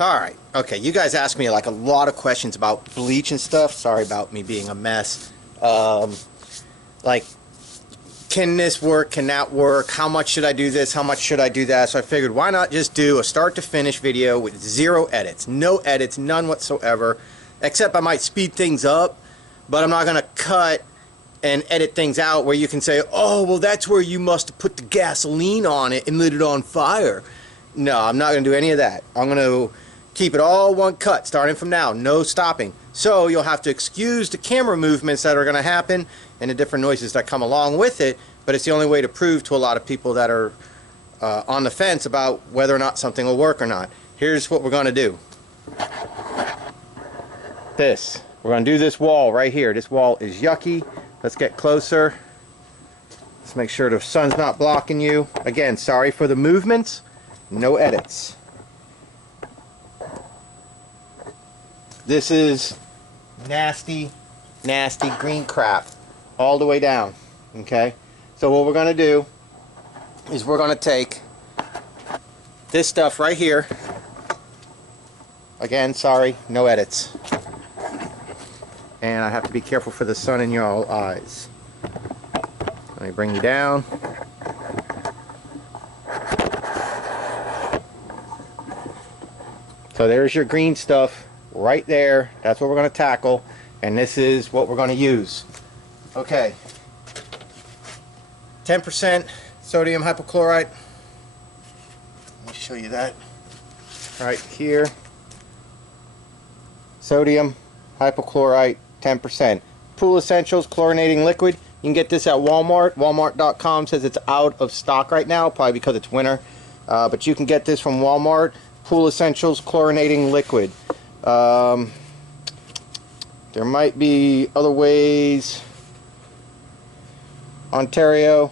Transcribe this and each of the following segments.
Alright, okay, you guys asked me like a lot of questions about bleach and stuff. Sorry about me being a mess. Like, can this work, can that work, how much should I do this, how much should I do that? So I figured, why not just do a start to finish video with 0 edits, no edits, none whatsoever, except I might speed things up, but I'm not going to cut and edit things out where you can say, oh, well, that's where you must have put the gasoline on it and lit it on fire. No, I'm not going to do any of that. I'm going to keep it all one cut starting from now, no stopping. So you'll have to excuse the camera movements that are going to happen and the different noises that come along with it, but it's the only way to prove to a lot of people that are on the fence about whether or not something will work or not. Here's what we're going to do. We're going to do this wall right here. This wall is yucky. Let's get closer. Let's make sure the sun's not blocking you. Again, sorry for the movements. No edits. This is nasty, nasty green crap all the way down. Okay? So what we're going to do is we're going to take this stuff right here. Again, sorry, no edits. And I have to be careful for the sun in your eyes. Let me bring you down. So there's your green stuff right there. That's what we're going to tackle, and this is what we're going to use. Okay, 10% sodium hypochlorite. Let me show you that right here. Sodium hypochlorite, 10%. Pool Essentials chlorinating liquid. You can get this at Walmart. Walmart.com says it's out of stock right now, probably because it's winter, but you can get this from Walmart. Pool Essentials chlorinating liquid. There might be other ways. Ontario,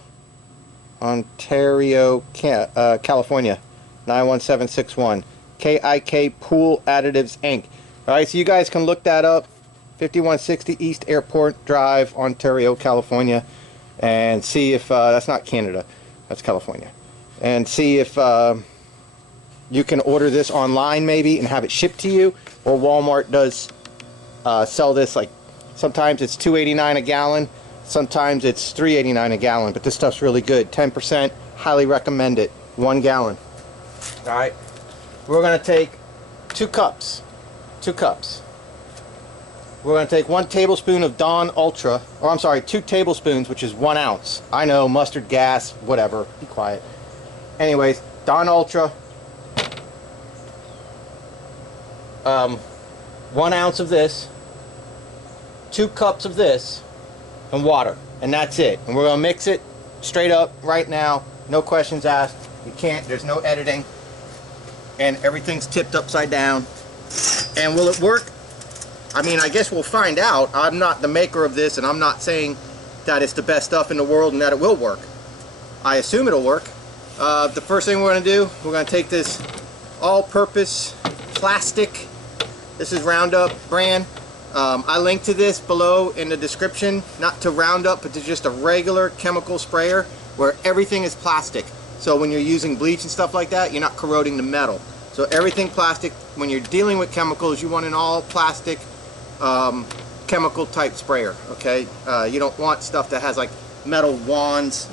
California, 91761. KIK Pool Additives Inc. Alright, so you guys can look that up. 5160 East Airport Drive, Ontario, California, and see if that's not Canada, that's California, and see if you can order this online maybe and have it shipped to you, or Walmart does sell this. Like sometimes it's $2.89 a gallon, sometimes it's $3.89 a gallon, but this stuff's really good. 10%, highly recommend it. 1 gallon. Alright, we're going to take 2 cups. We're going to take 1 tablespoon of Dawn Ultra, or I'm sorry, 2 tablespoons, which is 1 ounce. I know, mustard gas, whatever, be quiet. Anyways, Dawn Ultra, 1 ounce of this, 2 cups of this, and water, and that's it. And we're going to mix it straight up right now, no questions asked. You can't, there's no editing, and everything's tipped upside down. And will it work? I mean, I guess we'll find out. I'm not the maker of this, and I'm not saying that it's the best stuff in the world and that it will work. I assume it'll work. The first thing we're going to do, we're going to take this all-purpose plastic. This is Roundup brand. I link to this below in the description, not to Roundup, but to just a regular chemical sprayer where everything is plastic. So when you're using bleach and stuff like that, you're not corroding the metal. So everything plastic. When you're dealing with chemicals, you want an all plastic chemical type sprayer. Okay, you don't want stuff that has like metal wands.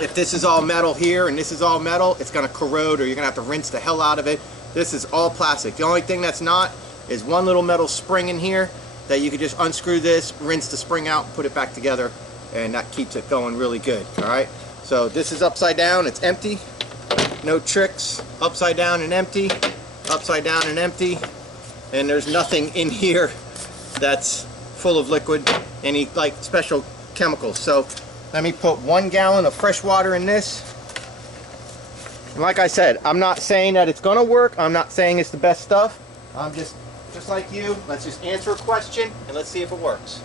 If this is all metal here and this is all metal, it's going to corrode, or you're going to have to rinse the hell out of it. This is all plastic. The only thing that's not is one little metal spring in here that you could just unscrew this, rinse the spring out, put it back together, and that keeps it going really good. Alright, so this is upside down, it's empty, no tricks, upside down and empty, upside down and empty, and there's nothing in here that's full of liquid, any like special chemicals. So let me put 1 gallon of fresh water in this. And like I said, I'm not saying that it's gonna work, I'm not saying it's the best stuff. I'm just like you, let's just answer a question and let's see if it works.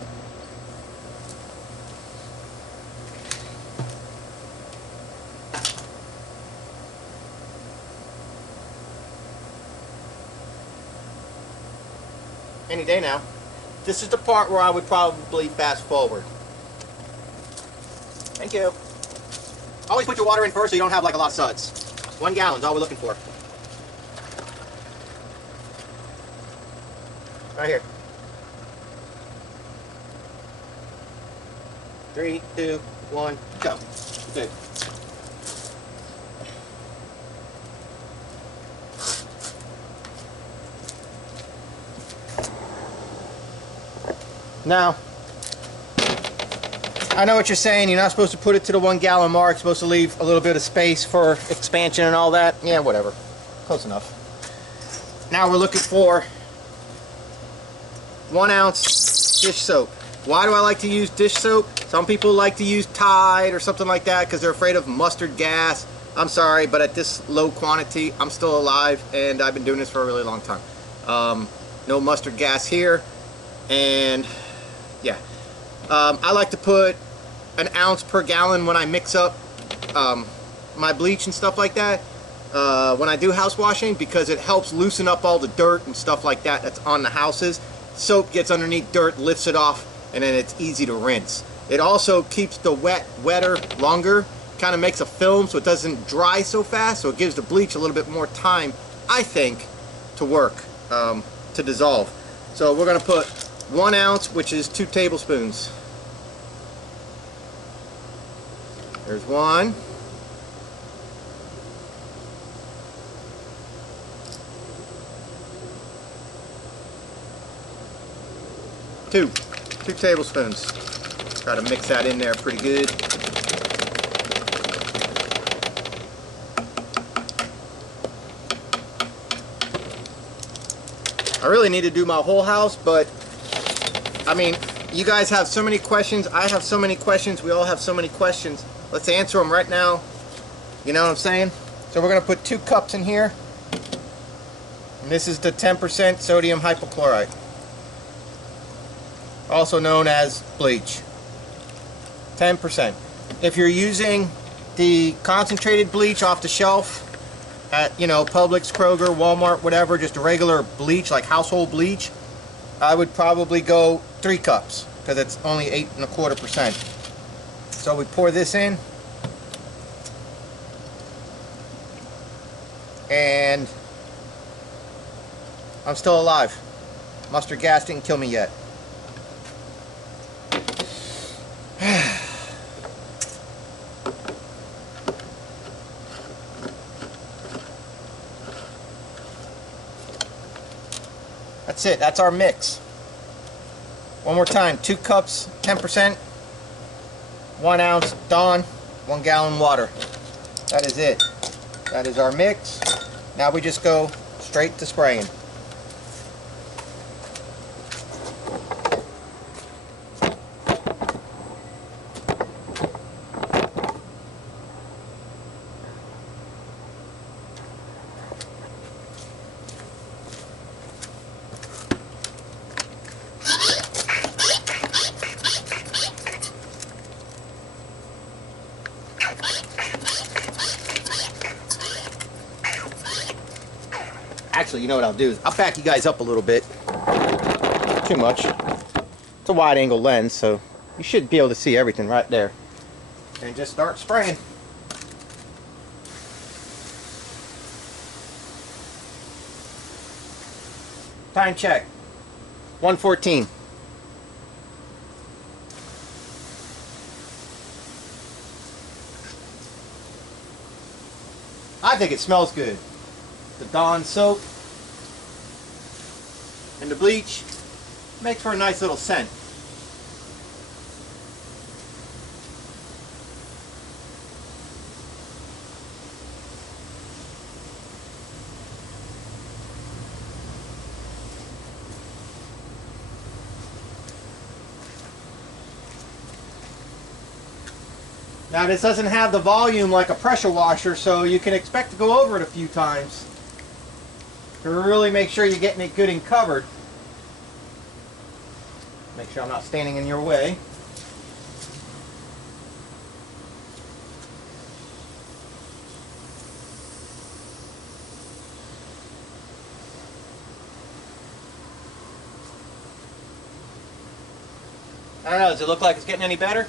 Any day now. This is the part where I would probably fast forward. Thank you. Always put your water in first so you don't have like a lot of suds. 1 gallon is all we're looking for. Right here. 3, 2, 1, go. Good. Now, I know what you're saying. You're not supposed to put it to the 1 gallon mark. You're supposed to leave a little bit of space for expansion and all that. Yeah, whatever. Close enough. Now we're looking for 1 ounce dish soap. Why do I like to use dish soap? Some people like to use Tide or something like that because they're afraid of mustard gas. I'm sorry, but at this low quantity, I'm still alive and I've been doing this for a really long time. No mustard gas here. And yeah, I like to put 1 ounce per gallon when I mix up my bleach and stuff like that when I do house washing, because it helps loosen up all the dirt and stuff like that that's on the houses. Soap gets underneath dirt, lifts it off, and then it's easy to rinse. It also keeps the wetter longer, kind of makes a film so it doesn't dry so fast, so it gives the bleach a little bit more time, I think, to work, to dissolve. So we're going to put 1 ounce, which is 2 tablespoons. There's 1. Two tablespoons. Try to mix that in there pretty good. I really need to do my whole house, but I mean, you guys have so many questions. I have so many questions. We all have so many questions. Let's answer them right now. You know what I'm saying? So we're going to put 2 cups in here. And this is the 10% sodium hypochlorite, also known as bleach. 10%. If you're using the concentrated bleach off the shelf at, you know, Publix, Kroger, Walmart, whatever, just a regular bleach, like household bleach, I would probably go 3 cups because it's only 8.25%. So we pour this in, and I'm still alive. Mustard gas didn't kill me yet. That's it. That's our mix. One more time. 2 cups, 10%, 1 ounce Dawn, 1 gallon water. That is it. That is our mix. Now we just go straight to spraying. Actually, you know what I'll do is I'll back you guys up a little bit. Too much. It's a wide angle lens, so you should be able to see everything right there. And just start spraying. Time check. 1:14. I think it smells good. The Dawn soap and the bleach makes for a nice little scent. Now this doesn't have the volume like a pressure washer, so you can expect to go over it a few times to really make sure you're getting it good and covered. Make sure I'm not standing in your way. I don't know, does it look like it's getting any better?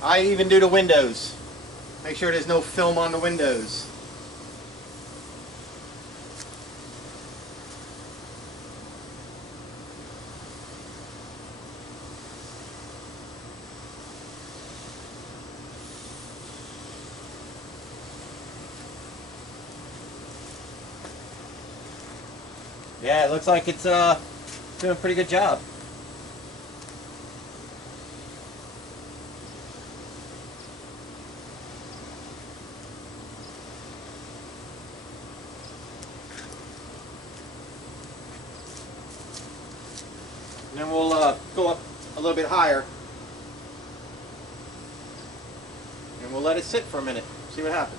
I even do the windows. Make sure there's no film on the windows. Yeah, it looks like it's doing a pretty good job. And then we'll go up a little bit higher and we'll let it sit for a minute, see what happens.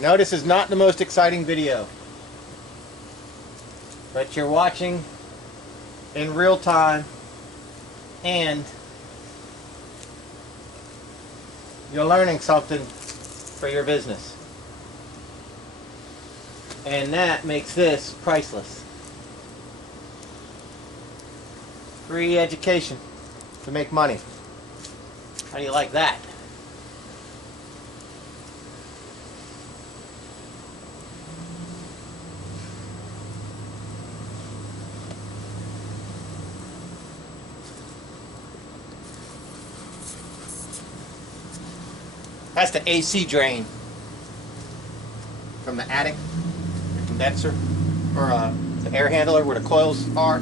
Now this is not the most exciting video, but you're watching in real time and you're learning something for your business. And that makes this priceless. Free education to make money. How do you like that? That's the AC drain from the attic, the condenser, or the air handler where the coils are.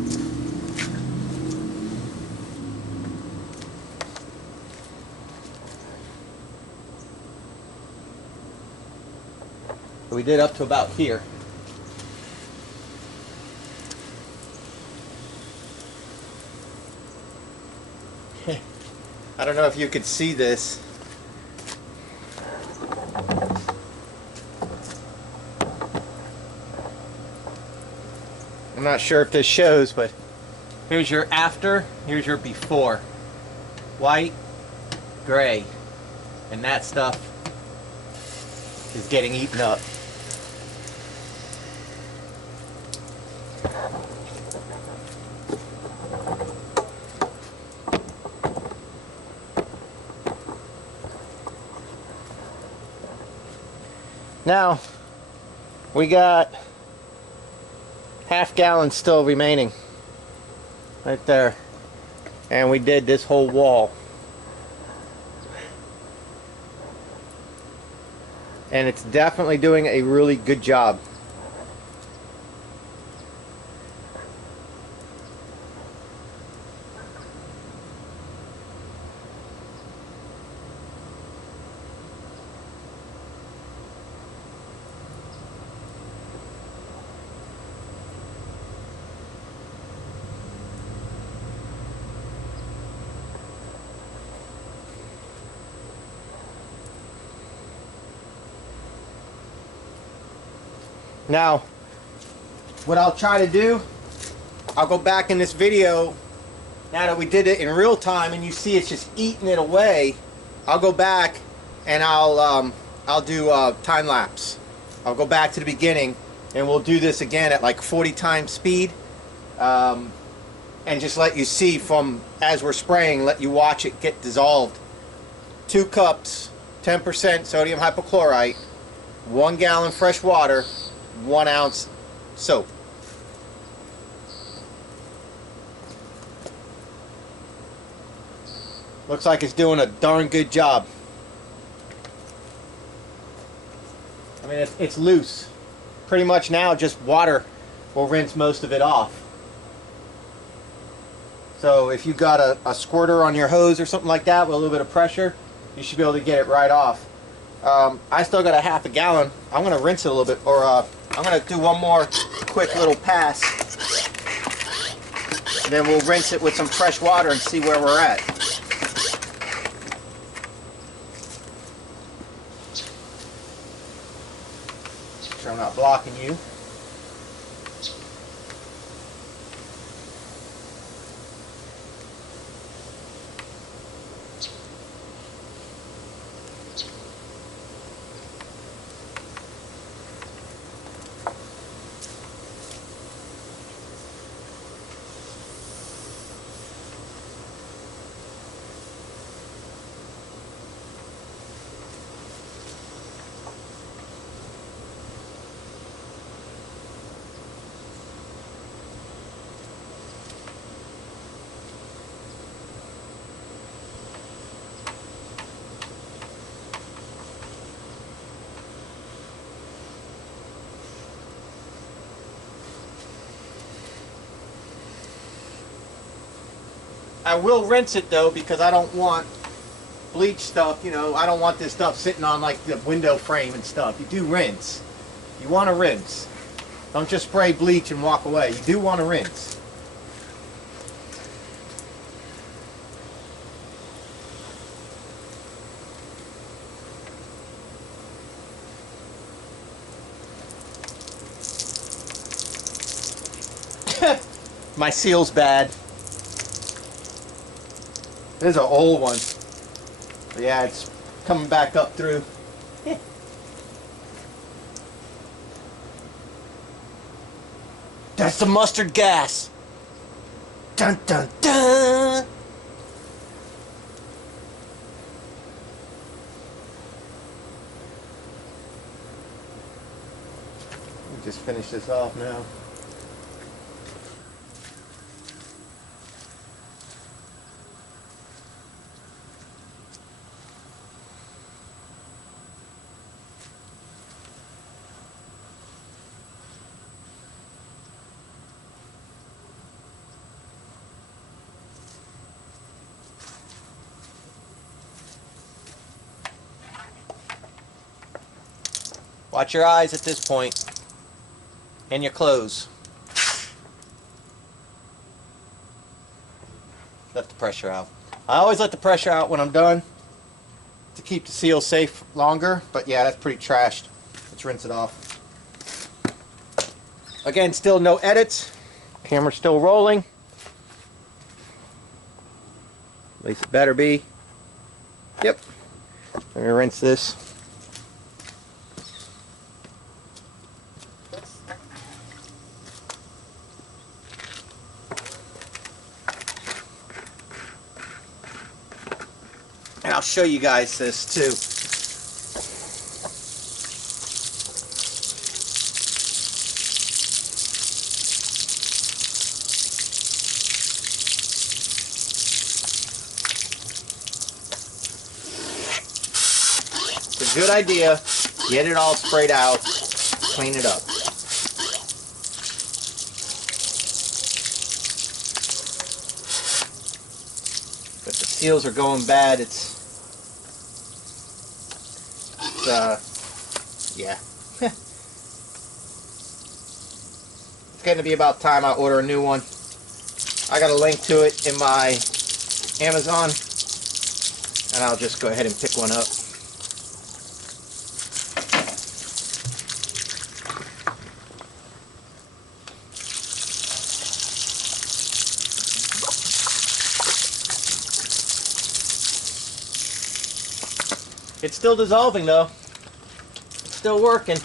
We did up to about here. I don't know if you could see this. I'm not sure if this shows, but here's your after, here's your before. White, gray, and that stuff is getting eaten up. Now, we got half gallon still remaining right there, and we did this whole wall, and it's definitely doing a really good job. Now, what I'll try to do, I'll go back in this video, now that we did it in real time and you see it's just eating it away, I'll go back and I'll do time lapse. I'll go back to the beginning and we'll do this again at like 40 times speed, and just let you see from, as we're spraying, let you watch it get dissolved. 2 cups, 10% sodium hypochlorite, 1 gallon fresh water, 1 ounce soap. Looks like it's doing a darn good job. I mean, it's loose. Pretty much now just water will rinse most of it off. So if you got a squirter on your hose or something like that with a little bit of pressure, you should be able to get it right off. I still got a half a gallon. I'm going to rinse it a little bit, or I'm going to do one more quick little pass. And then we'll rinse it with some fresh water and see where we're at. Make sure I'm not blocking you. I will rinse it though, because I don't want bleach stuff, you know, I don't want this stuff sitting on like the window frame and stuff. You do rinse. You want to rinse. Don't just spray bleach and walk away. You do want to rinse. My seal's bad. This is an old one. But yeah, it's coming back up through. That's the mustard gas. Dun dun dun. Just finish this off now. Watch your eyes at this point, and your clothes. Let the pressure out. I always let the pressure out when I'm done to keep the seal safe longer, but yeah, that's pretty trashed. Let's rinse it off. Again, still no edits. Camera's still rolling. At least it better be. Yep. Let me rinse this. And I'll show you guys this too. It's a good idea. Get it all sprayed out. Clean it up. But the seals are going bad. It's yeah. It's getting to be about time I order a new one. I got a link to it in my Amazon, and I'll just go ahead and pick one up. It's still dissolving though. It's still working.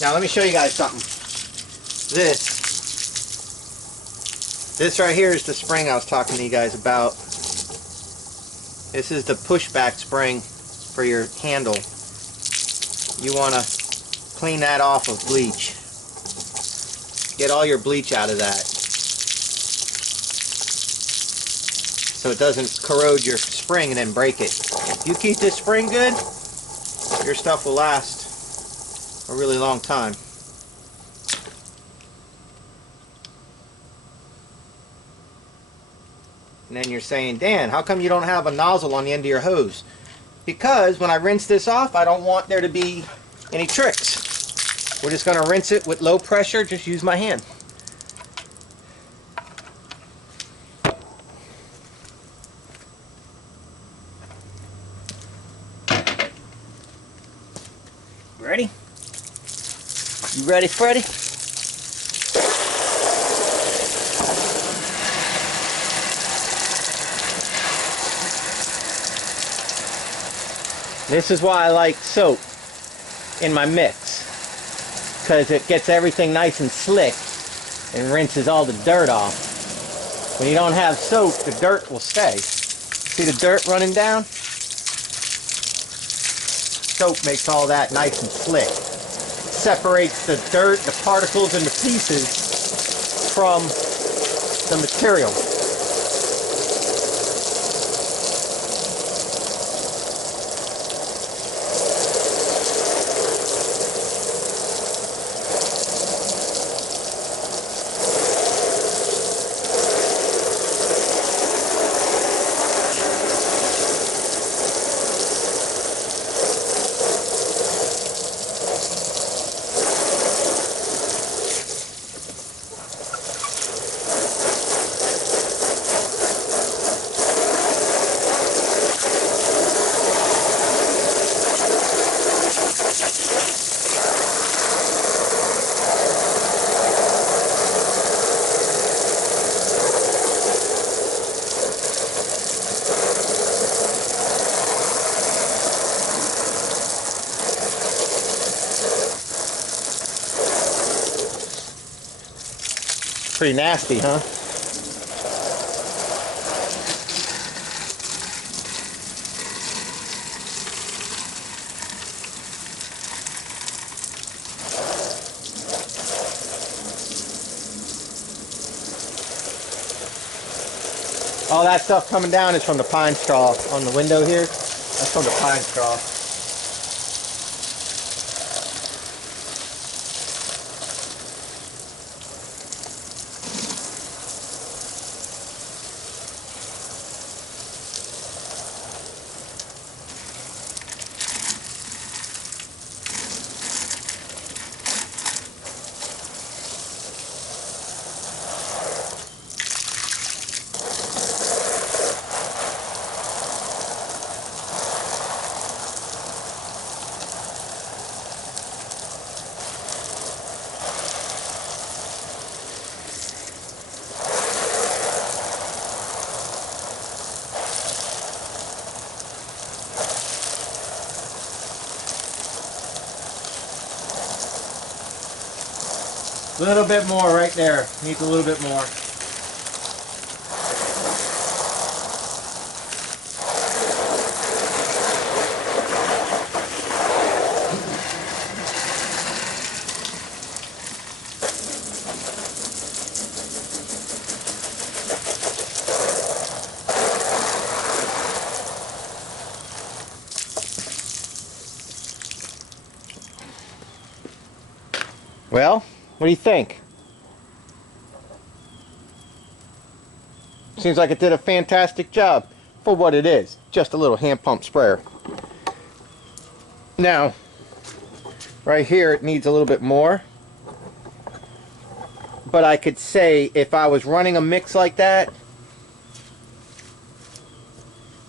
Now let me show you guys something. This right here is the spring I was talking to you guys about. This is the pushback spring for your handle. You want to clean that off of bleach. Get all your bleach out of that, so it doesn't corrode your spring and then break it. If you keep this spring good, your stuff will last a really long time. And then you're saying, Dan, how come you don't have a nozzle on the end of your hose? Because when I rinse this off, I don't want there to be any tricks. We're just going to rinse it with low pressure. Just use my hand. Ready? You ready, Freddy? This is why I like soap in my mix, because it gets everything nice and slick and rinses all the dirt off. When you don't have soap, the dirt will stay. See the dirt running down? Soap makes all that nice and slick. Separates the dirt, the particles, and the pieces from the material. Pretty nasty, huh? All that stuff coming down is from the pine straw on the window here. That's from the pine straw. A little bit more right there. Needs a little bit more. Well, what do you think? Seems like it did a fantastic job for what it is. Just a little hand pump sprayer. Now, right here it needs a little bit more. But I could say if I was running a mix like that,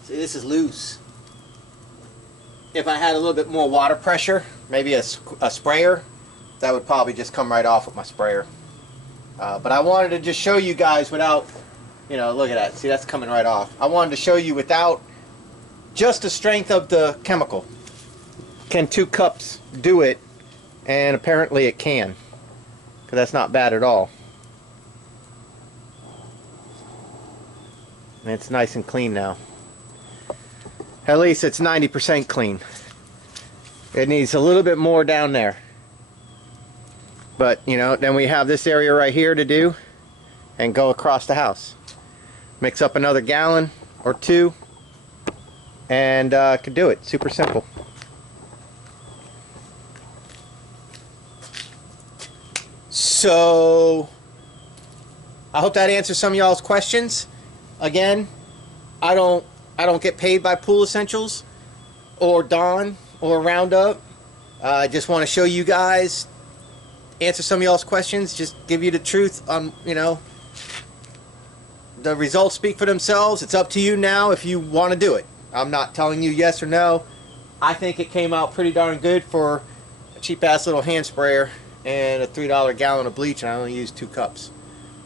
see, this is loose. If I had a little bit more water pressure, maybe a sprayer, that would probably just come right off with my sprayer. But I wanted to just show you guys without, you know, look at that. See, that's coming right off. I wanted to show you without just the strength of the chemical. Can 2 cups do it? And apparently it can. Because that's not bad at all. And it's nice and clean now. At least it's 90% clean. It needs a little bit more down there. But, you know, then we have this area right here to do and go across the house. Mix up another gallon or two and could do it. Super simple. So I hope that answers some of y'all's questions. Again, I don't get paid by Pool Essentials or Dawn or Roundup. I just want to show you guys, answer some of y'all's questions, just give you the truth on, you know, the results speak for themselves. It's up to you now if you want to do it. I'm not telling you yes or no. I think it came out pretty darn good for a cheap ass little hand sprayer and a $3 gallon of bleach, and I only used 2 cups.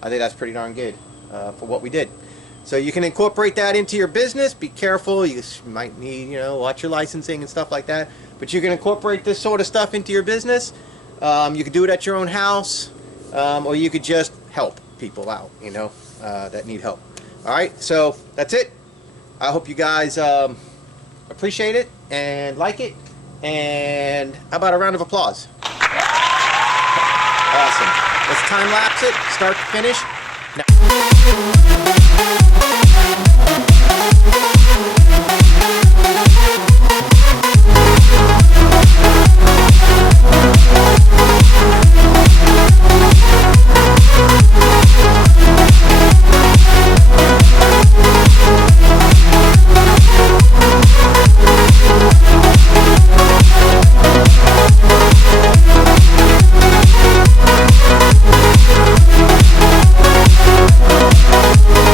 I think that's pretty darn good for what we did. So you can incorporate that into your business. Be careful. You might need, you know, watch your licensing and stuff like that. But you can incorporate this sort of stuff into your business. You could do it at your own house, or you could just help people out, you know, that need help. All right, so that's it. I hope you guys appreciate it and like it. And how about a round of applause? Awesome. Let's time lapse it, start to finish.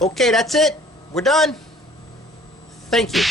Okay, that's it. We're done. Thank you.